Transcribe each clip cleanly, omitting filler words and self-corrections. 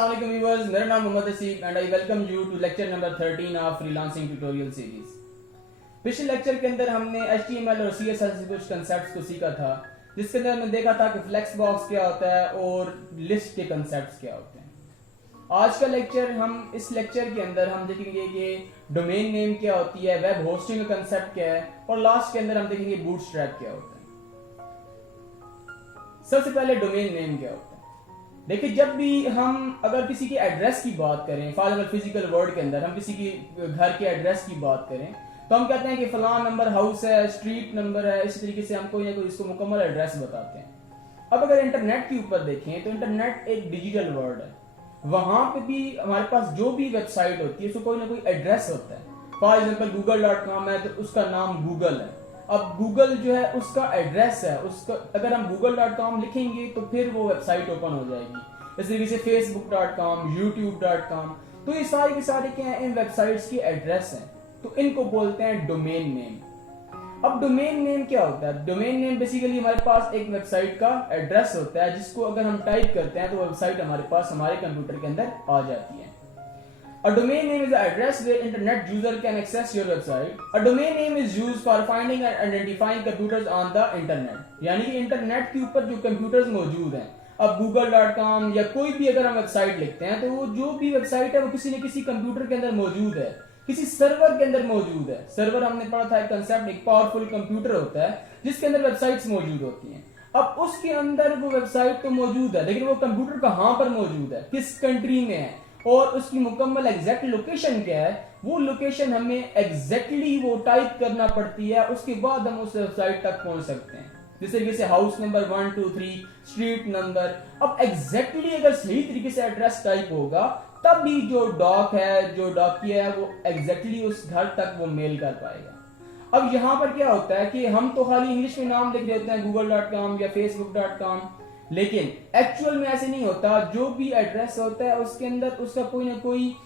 अस्सलाम वालेकुम व्यूअर्स, मेरा नाम Mohammad Asif and I welcome you to lecture number 13 of freelancing tutorial series. पिछले लेक्चर के अंदर हमने HTML और CSS से कुछ कंसेप्ट्स को सीखा था, जिसके अंदर हमने देखा था कि फ्लेक्स बॉक्स क्या होता है और लिस्ट के कंसेप्ट्स क्या होते हैं। आज का लेक्चर इस लेक्चर के अंदर हम देखेंगे कि डोमेन नेम क्या होती है, वेब होस्टिंग का कंसेप्ट क्या है और लास्ट के अंदर हम देखेंगे बूटस्ट्रैप क्या होता है। सबसे पहले डोमेन नेम क्या होता है। देखिए, जब भी हम अगर किसी के एड्रेस की बात करें, फॉर एग्जाम्पल फिजिकल वर्ड के अंदर हम किसी की घर के एड्रेस की बात करें तो हम कहते हैं कि फलां नंबर हाउस है, स्ट्रीट नंबर है, इसी तरीके से हम कोई ना कोई इसको मुकम्मल एड्रेस बताते हैं। अब अगर इंटरनेट के ऊपर देखें तो इंटरनेट एक डिजिटल वर्ड है, वहां पे भी हमारे पास जो भी वेबसाइट होती है उसको कोई ना कोई एड्रेस होता है। फॉर एग्जाम्पल google.com है तो उसका नाम गूगल है। अब गूगल जो है उसका एड्रेस है, उसका अगर हम google.com लिखेंगे तो फिर वो वेबसाइट ओपन हो जाएगी। इस तरीके से facebook.com, youtube.com, तो ये सारे के सारे क्या है, इन वेबसाइट्स की एड्रेस हैं, तो इनको बोलते हैं डोमेन नेम। अब डोमेन नेम क्या होता है? डोमेन नेम बेसिकली हमारे पास एक वेबसाइट का एड्रेस होता है, जिसको अगर हम टाइप करते हैं तो वेबसाइट हमारे पास हमारे कंप्यूटर के अंदर आ जाती है। A domain name is the address where internet user can access your website. A domain name is used for finding and identifying computers on the internet. यानी कि इंटरनेट के ऊपर जो कंप्यूटर्स मौजूद हैं, अब google.com या कोई भी अगर हम वेबसाइट लिखते हैं तो वो जो भी वेबसाइट है वो किसी न किसी कंप्यूटर के अंदर मौजूद है, किसी सर्वर के अंदर मौजूद है। सर्वर हमने पढ़ा था एक कंसेप्ट, एक पावरफुल कंप्यूटर होता है जिसके अंदर वेबसाइट्स मौजूद होती हैं। अब उसके अंदर वो वेबसाइट तो मौजूद है, लेकिन वो कंप्यूटर कहाँ पर मौजूद है, किस कंट्री में है और उसकी मुकम्मल एग्जैक्ट लोकेशन क्या है, वो लोकेशन हमें एग्जैक्टली वो टाइप करना पड़ती है, उसके बाद हम उस वेबसाइट तक पहुंच सकते हैं। जैसे कि हाउस नंबर 1 2 3, स्ट्रीट नंबर। अब एग्जैक्टली अगर सही तरीके से एड्रेस टाइप होगा तब भी जो डॉक है, जो डॉकिया है, वो एग्जैक्टली उस घर तक वो मेल कर पाएगा। अब यहाँ पर क्या होता है कि हम तो खाली इंग्लिश में नाम लिख देते हैं google.com या facebook.com, लेकिन एक्चुअल में ऐसे नहीं होता। जो भी एड्रेस होता है उसके अंदर उसका कोई ना कोई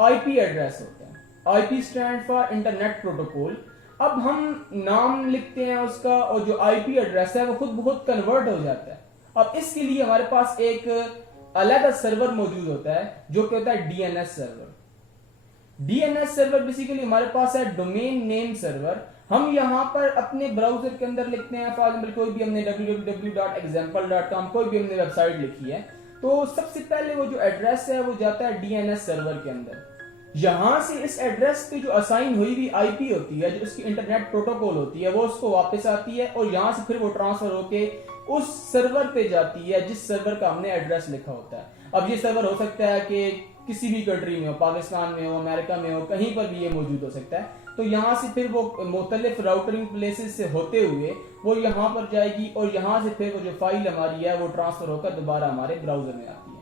आईपी एड्रेस होता है। IP stand for internet protocol. अब हम नाम लिखते हैं उसका और जो आईपी एड्रेस है वो खुद बहुत कन्वर्ट हो जाता है। अब इसके लिए हमारे पास एक अलग सर्वर मौजूद होता है जो कि होता है DNS server. DNS server basically हमारे पास है डोमेन नेम सर्वर। हम यहाँ पर अपने ब्राउजर के अंदर लिखते हैं, फॉर एग्जाम्पल कोई भी हमने www.example.com कोई भी हमने वेबसाइट लिखी है तो सबसे पहले वो जो एड्रेस है वो जाता है डीएनएस सर्वर के अंदर। यहां से इस एड्रेस पे जो असाइन हुई हुई आईपी होती है, जो उसकी इंटरनेट प्रोटोकॉल होती है, वो उसको वापस आती है और यहां से फिर वो ट्रांसफर होके उस सर्वर पे जाती है जिस सर्वर का हमने एड्रेस लिखा होता है। अब ये सर्वर हो सकता है कि किसी भी कंट्री में हो, पाकिस्तान में हो, अमेरिका में हो, कहीं पर भी ये मौजूद हो सकता है। तो यहाँ से फिर वो मुख्तलिफ राउटरिंग प्लेसेस से होते हुए वो यहाँ पर जाएगी और यहाँ से फिर वो जो फाइल हमारी है वो ट्रांसफर होकर दोबारा हमारे ब्राउजर में आती है।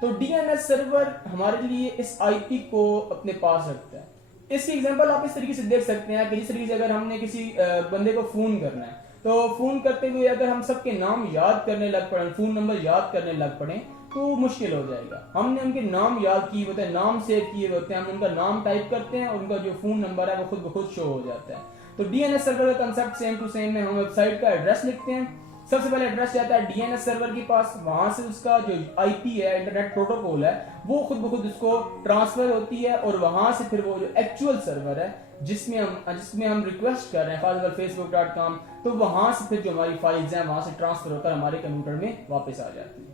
तो डीएनएस सर्वर हमारे लिए इस आईपी को अपने पास रखता है। इसकी एग्जांपल आप इस तरीके से देख सकते हैं कि जिस तरीके से अगर हमने किसी बंदे को फोन करना है तो फोन करते हुए अगर हम सबके नाम याद करने लग पड़े, फोन नंबर याद करने लग पड़े तो मुश्किल हो जाएगा। हमने उनके नाम याद किए होते हैं, नाम सेव किए होते हैं, हम उनका नाम टाइप करते हैं और उनका जो फोन नंबर है वो खुद ब खुद शो हो जाता है। तो डीएनएस सर्वर का कंसेप्ट सेम टू सेम है। हम वेबसाइट का एड्रेस लिखते हैं, सबसे पहले एड्रेस जाता है डीएनएस सर्वर के पास, वहां से उसका जो आईपी है, इंटरनेट प्रोटोकॉल है, वो खुद ब खुद उसको ट्रांसफर होती है और वहां से फिर वो जो एक्चुअल सर्वर है जिसमें हम रिक्वेस्ट कर रहे हैं, फॉर एग्जांपल facebook.com, तो वहां से फिर जो हमारी फाइल्स हैं वहां से ट्रांसफर होकर हमारे कंप्यूटर में वापस आ जाती है।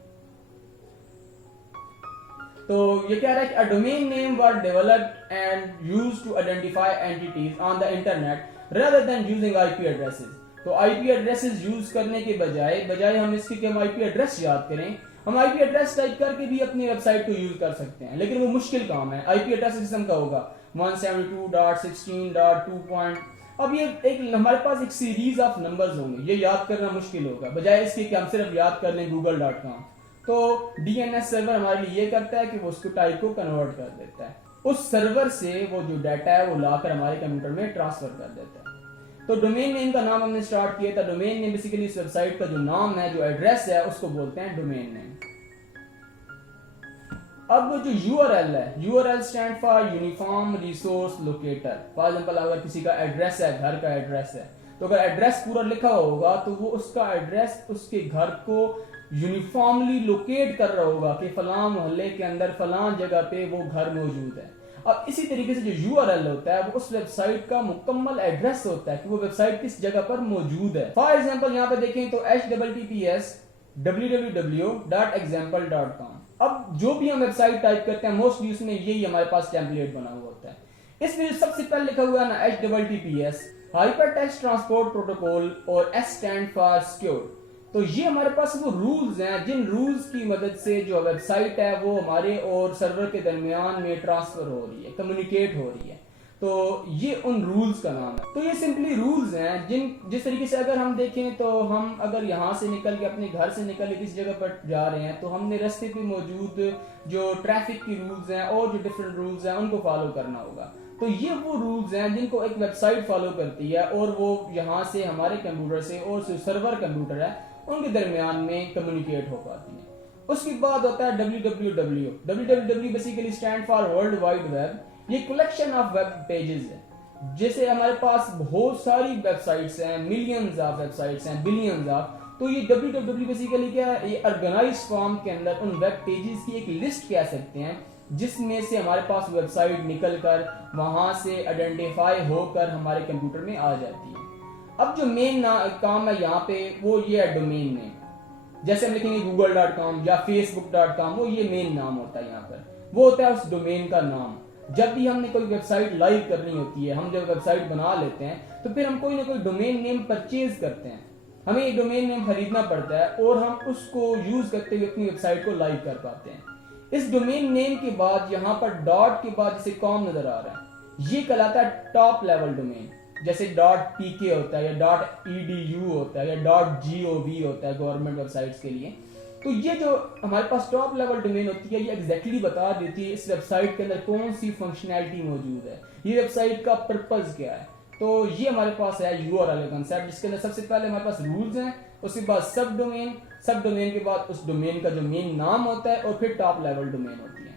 तो ये क्या रहा है कि a domain name was developed and used to identify entities on the internet rather than using IP addresses। तो IP addresses यूज करने के बजाय हम इसके कि हम IP एड्रेस याद करें, हम IP एड्रेस टाइप करके भी अपनी वेबसाइट को यूज कर सकते हैं, लेकिन वो मुश्किल काम है। IP एड्रेस किस्म का होगा 172.16.2. अब ये एक हमारे पास एक सीरीज ऑफ नंबर्स होंगे, ये याद करना मुश्किल होगा, बजाय इसके कि हम सिर्फ याद कर लें google.com। तो डीएनएस सर्वर हमारे लिए ये करता है कि वो उसको टाइप को कन्वर्ट कर देता है, उस सर्वर से वो जो डाटा है वो लाकर हमारे कंप्यूटर में ट्रांसफर कर देता है। तो डोमेन नेम का नाम हमने स्टार्ट किया था। डोमेन नेम बेसिकली इस वेबसाइट का जो नाम है, जो एड्रेस है, उसको बोलते हैं डोमेन नेम। अब जो यूआरएल है, URL stand for uniform resource locator. For example अगर किसी का एड्रेस है, घर का एड्रेस है, तो अगर एड्रेस पूरा लिखा होगा तो वो उसका एड्रेस उसके घर को यूनिफॉर्मली लोकेट कर रहा होगा कि फलां मोहल्ले के अंदर फलां जगह पे वो घर मौजूद है। अब इसी तरीके से जो यूआरएल होता है वो उस वेबसाइट का मुकम्मल एड्रेस होता है कि वो वेबसाइट किस जगह पर मौजूद है। फॉर एग्जांपल यहाँ पे देखें तो https www.example.com। अब जो भी हम वेबसाइट टाइप करते हैं मोस्टली उसमें यही हमारे पास टेम्पलेट बना हुआ होता है। इसमें सबसे पहले लिखा हुआ है ना https हाइपरटेक्स्ट ट्रांसपोर्ट प्रोटोकॉल और S स्टैंड फॉर सिक्योर। तो ये हमारे पास वो रूल्स हैं जिन रूल्स की मदद से जो वेबसाइट है वो हमारे और सर्वर के दरमियान में ट्रांसफर हो रही है, कम्युनिकेट हो रही है। तो ये उन रूल्स का नाम है। तो ये सिंपली रूल्स हैं जिस तरीके से अगर हम देखें तो हम अगर यहाँ से निकल के अपने घर से निकल के किसी जगह पर जा रहे हैं तो हमने रास्ते पे मौजूद जो ट्रैफिक की रूल्स हैं और जो डिफरेंट रूल्स हैं उनको फॉलो करना होगा। तो ये वो रूल्स हैं जिनको एक वेबसाइट फॉलो करती है और वो यहाँ से हमारे कंप्यूटर से और जो सर्वर कंप्यूटर है उनके दरमियान में कम्युनिकेट हो पाती है। उसके बाद होता है www। www basically stand for world wide web. ये कलेक्शन ऑफ वेब पेजेस है। जैसे हमारे पास बहुत सारी वेबसाइट्स हैं, मिलियंस ऑफ वेबसाइट्स हैं, बिलियंस ऑफ। तो ये www बेसिकली क्या है, ये ऑर्गेनाइज्ड फॉर्म के अंदर उन वेब पेजेस की एक लिस्ट कह सकते हैं जिसमें से हमारे पास वेबसाइट निकलकर वहां से आइडेंटिफाई होकर हमारे कंप्यूटर में आ जाती है। अब जो मेन काम है यहाँ पे वो ये है डोमेन नेम। जैसे हम लिखेंगे google.com या facebook.com, वो ये मेन नाम होता है यहाँ पर, वो होता है उस डोमेन का नाम। जब भी हमने कोई वेबसाइट लाइव करनी होती है, हम जब वेबसाइट बना लेते हैं तो फिर हम कोई ना कोई डोमेन नेम परचेज करते हैं, हमें एक डोमेन नेम खरीदना पड़ता है और हम उसको यूज करते हुए अपनी वेबसाइट को लाइव कर पाते हैं। इस डोमेन नेम के बाद यहाँ पर डॉट के बाद जैसे कॉम नजर आ रहा है, ये कहलाता है टॉप लेवल डोमेन। जैसे .pk होता है या .edu होता है या .gov होता है गवर्नमेंट वेबसाइट्स के लिए। तो ये जो हमारे पास टॉप लेवल डोमेन होती है ये एग्जैक्टली बता देती है इस वेबसाइट के अंदर कौन सी फंक्शनैलिटी मौजूद है, ये वेबसाइट का पर्पस क्या है। तो ये हमारे पास है यूआरएल कंसेप्ट, जिसके अंदर सबसे पहले हमारे पास रूल्स हैं, उसके बाद सब डोमेन के बाद उस डोमेन का जो मेन नाम होता है और फिर टॉप लेवल डोमेन होती है।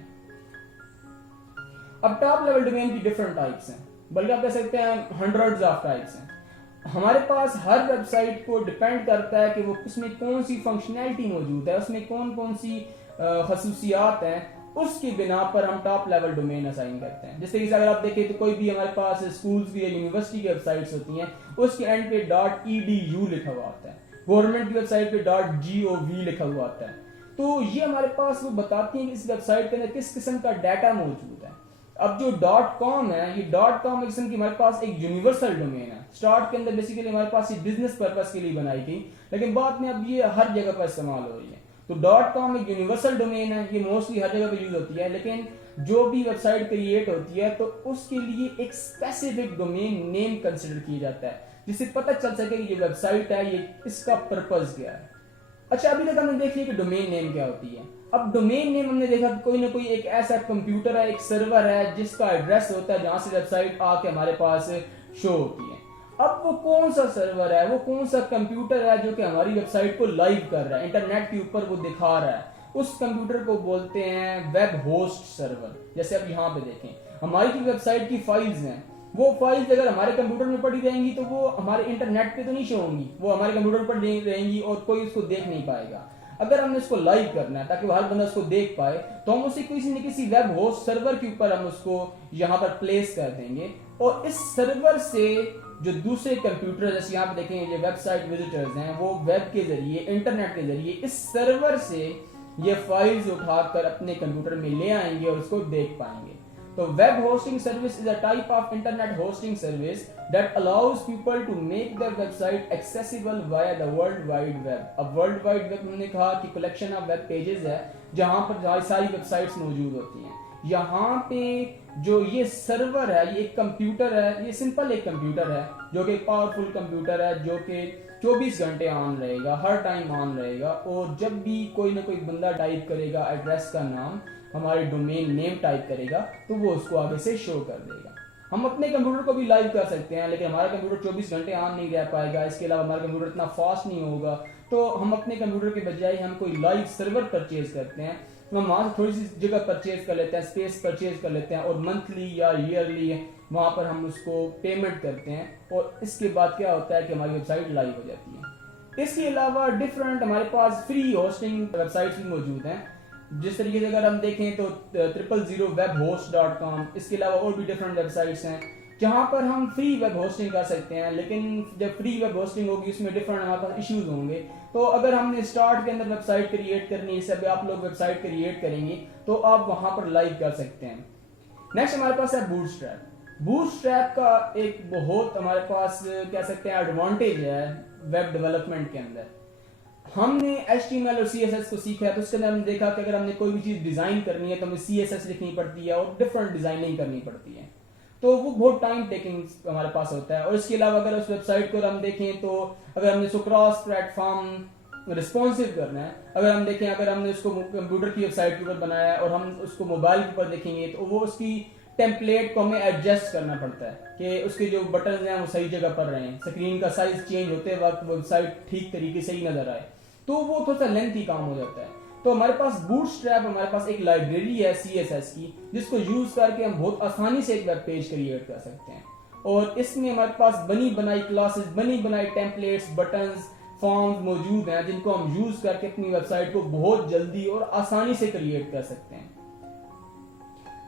अब टॉप लेवल डोमेन की डिफरेंट टाइप्स हैं, बल्कि आप कह सकते हैं हंड्रेड्स ऑफ टाइप्स हैं। हमारे पास हर वेबसाइट को डिपेंड करता है कि वो उसमें कौन सी फंक्शनैलिटी मौजूद है, उसमें कौन कौन सी खसूसियात हैं, उसकी बिना पर हम टॉप लेवल डोमेन असाइन करते हैं। जैसे कि अगर आप देखें तो कोई भी हमारे पास स्कूल्स की या यूनिवर्सिटी की वेबसाइट्स होती हैं, उसके एंड पे .edu लिखा हुआ होता है, गवर्नमेंट की वेबसाइट पे .gov लिखा हुआ होता है। तो ये हमारे पास वो बताती हैं कि इस वेबसाइट के अंदर किस किस्म का डाटा मौजूद है। अब जो .com है, ये .com किस्म की हमारे पास एक यूनिवर्सल डोमेन है। स्टार्ट के अंदर बेसिकली हमारे पास ये बिजनेस पर्पस के लिए बनाई गई, लेकिन बाद में अब ये हर जगह पर इस्तेमाल हो रही है। तो .com एक यूनिवर्सल डोमेन है, ये मोस्टली हर जगह पे यूज होती है, लेकिन जो भी वेबसाइट क्रिएट होती है तो उसके लिए एक स्पेसिफिक डोमेन नेम कंसिडर किया जाता है, जिससे पता चल सके कि ये वेबसाइट है, ये इसका पर्पस क्या है। अच्छा, अभी तक हमने देख लिया कि डोमेन नेम क्या होती है। अब डोमेन नेम हमने देखा कोई ना कोई एक ऐसा कंप्यूटर है, एक सर्वर है जिसका एड्रेस होता है जहां से वेबसाइट आके हमारे पास शो होती है। अब वो कौन सा सर्वर है, वो कौन सा कंप्यूटर है जो कि हमारी वेबसाइट को लाइव कर रहा है, इंटरनेट के ऊपर वो दिखा रहा है, उस कंप्यूटर को बोलते हैं वेब होस्ट सर्वर। जैसे अब यहाँ पे देखें, हमारी जो वेबसाइट की फाइल्स हैं, वो फाइल्स अगर हमारे कंप्यूटर में पड़ी रहेंगी तो वो हमारे इंटरनेट पे तो नहीं शो होंगी, वो हमारे कंप्यूटर पर रहेंगी और कोई उसको देख नहीं पाएगा। अगर हमने इसको लाइव करना है ताकि हर बंदा उसको देख पाए, तो हम उसे किसी न किसी वेब होस्ट सर्वर के ऊपर हम उसको यहाँ पर प्लेस कर देंगे और इस सर्वर से जो दूसरे कंप्यूटर, जैसे यहाँ पे देखें ये वेबसाइट विजिटर्स हैं, वो वेब के जरिए, इंटरनेट के जरिए इस सर्वर से ये फाइल्स उठाकर अपने कंप्यूटर में ले आएंगे और उसको देख पाएंगे। तो web hosting service is a type of internet hosting service that allows people to make their website accessible via the world wide web। अब वर्ल्ड वाइड वेब हमने कहा कि कलेक्शन ऑफ वेब पेजेस है जहां पर सारी वेबसाइट्स मौजूद होती हैं। यहाँ पे जो ये सर्वर है, ये एक कंप्यूटर है, ये सिंपल एक कंप्यूटर है जो कि पावरफुल कंप्यूटर है जो कि 24 घंटे ऑन रहेगा, हर टाइम ऑन रहेगा, और जब भी कोई ना कोई बंदा टाइप करेगा एड्रेस का नाम, हमारे डोमेन नेम टाइप करेगा, तो वो उसको आगे से शो कर देगा। हम अपने कंप्यूटर को भी लाइव कर सकते हैं, लेकिन हमारा कंप्यूटर 24 घंटे ऑन नहीं रह पाएगा, इसके अलावा हमारा कंप्यूटर इतना फास्ट नहीं होगा। तो हम अपने कंप्यूटर के बजाय हम कोई लाइव सर्वर परचेज करते हैं, हम वहां से थोड़ी सी जगह परचेज कर लेते हैं, स्पेस परचेज कर लेते हैं, और मंथली या ईयरली वहां पर हम उसको पेमेंट करते हैं, और इसके बाद क्या होता है कि हमारी वेबसाइट लाइव हो जाती है। इसके अलावा डिफरेंट हमारे पास फ्री होस्टिंग वेबसाइट्स भी मौजूद हैं। जिस तरीके से अगर हम देखें तो 000webhost.com, इसके अलावा और भी डिफरेंट वेबसाइट्स हैं जहां पर हम फ्री वेब होस्टिंग कर सकते हैं। लेकिन जब फ्री वेब होस्टिंग होगी उसमें डिफरेंट हमारे पास इश्यूज होंगे। तो अगर हमने स्टार्ट के अंदर वेबसाइट क्रिएट करनी है, जब आप लोग वेबसाइट क्रिएट करेंगे तो आप वहां पर लाइव कर सकते हैं। नेक्स्ट हमारे पास है बूटस्ट्रैप। बूटस्ट्रैप का एक बहुत हमारे पास कह सकते हैं एडवांटेज है वेब डेवलपमेंट के अंदर। हमने HTML और CSS को सीखा है तो उसके अंदर हमने देखा कि अगर हमने कोई भी चीज डिजाइन करनी है तो हमें CSS लिखनी पड़ती है और डिफरेंट डिजाइनिंग करनी पड़ती है, तो वो बहुत टाइम टेकिंग हमारे पास होता है। और इसके अलावा अगर उस वेबसाइट को हम देखें तो अगर हमने उसको क्रॉस प्लेटफॉर्म रिस्पॉन्सिव करना है, अगर हम देखें अगर हमने उसको कंप्यूटर की वेबसाइट के ऊपर बनाया है और हम उसको मोबाइल के ऊपर देखेंगे तो वो उसकी टेम्पलेट को हमें एडजस्ट करना पड़ता है कि उसके जो बटन हैं वो सही जगह पर रहें, स्क्रीन का साइज चेंज होते वक्त वेबसाइट ठीक तरीके से ही नजर आए, तो वो थोड़ा सा लेंथी काम हो जाता है। तो हमारे पास बूटस्ट्रैप हमारे पास एक लाइब्रेरी है CSS की, जिसको यूज करके हम बहुत आसानी से एक वेब पेज क्रिएट कर सकते हैं। और इसमें हमारे पास बनी बनाई क्लासेस, बनी बनाई टेम्पलेट्स, बटन्स, फॉर्म्स मौजूद हैं जिनको हम यूज करके अपनी वेबसाइट को बहुत जल्दी और आसानी से क्रिएट कर सकते हैं।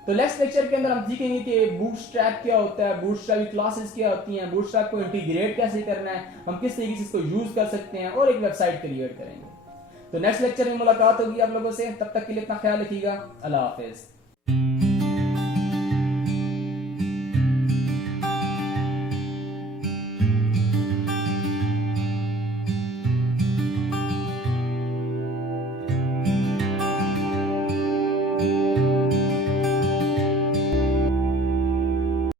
तो नेक्स्ट लेक्चर के अंदर हम सीखेंगे कि बूटस्ट्रैप क्या होता है, बूटस्ट्रैप क्लासेस क्या होती हैं, बूटस्ट्रैप को इंटीग्रेट कैसे करना है, हम किस तरीके से इसको यूज कर सकते हैं और एक वेबसाइट क्रिएट करेंगे। तो नेक्स्ट लेक्चर में मुलाकात होगी आप लोगों से, तब तक के लिए अपना ख्याल रखिएगा। अल्लाह हाफिज।